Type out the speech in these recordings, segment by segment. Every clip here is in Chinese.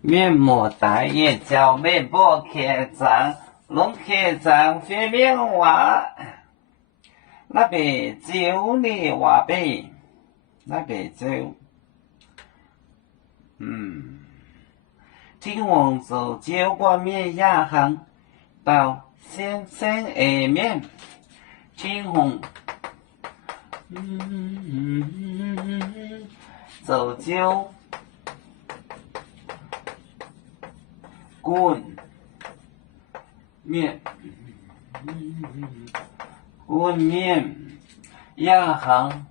面膜大叶胶美薄客栈，龙客栈非面话，那边酒你话呗，那边酒，天王洲酒馆面亚行到先生二面，天虹，走酒。滚面，滚面，亚行，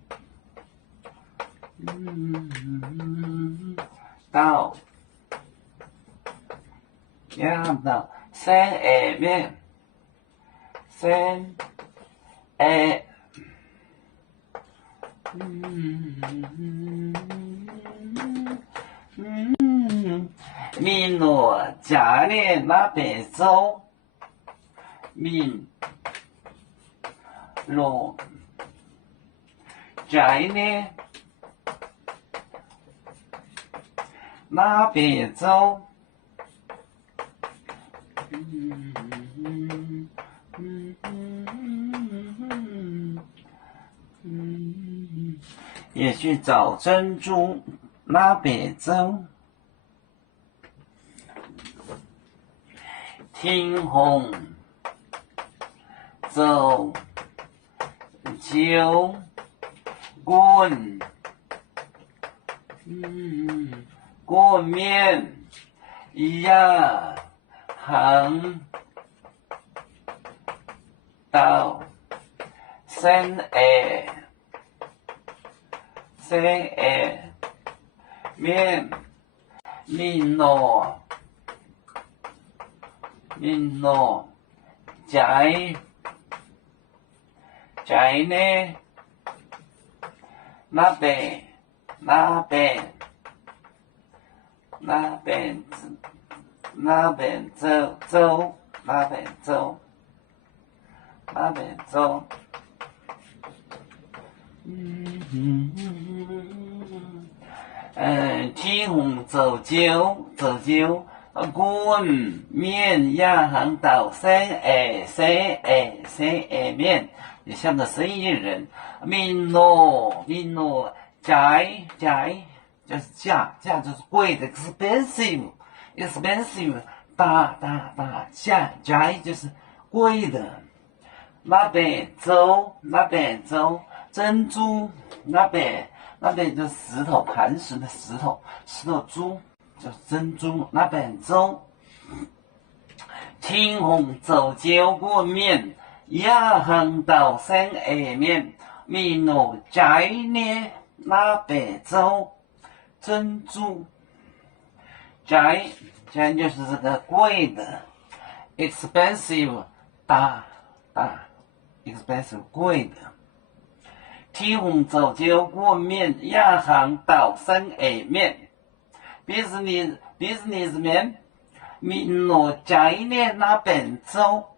到，亚到，三二面，三二，闽诺家里那边走，闽诺家里那边走，也去找珍珠那边走。天虹走酒滚，滚面亚行到三二面闽诺在呢那边走天虹走酒，滚面亚行到三二面，也像个生意人。闽诺在就是价就是贵的 expensive 大价在就是贵的。那边走珍珠那边就是石头磐石的石头珠就是珍珠那边走。天虹走酒滚面亚行到三二面，闽诺在呢那边走珍珠在就是这个贵的 expensive 大 expensive 贵的。天虹走酒滚面亚行到三二面 business 面闽诺在呢那边走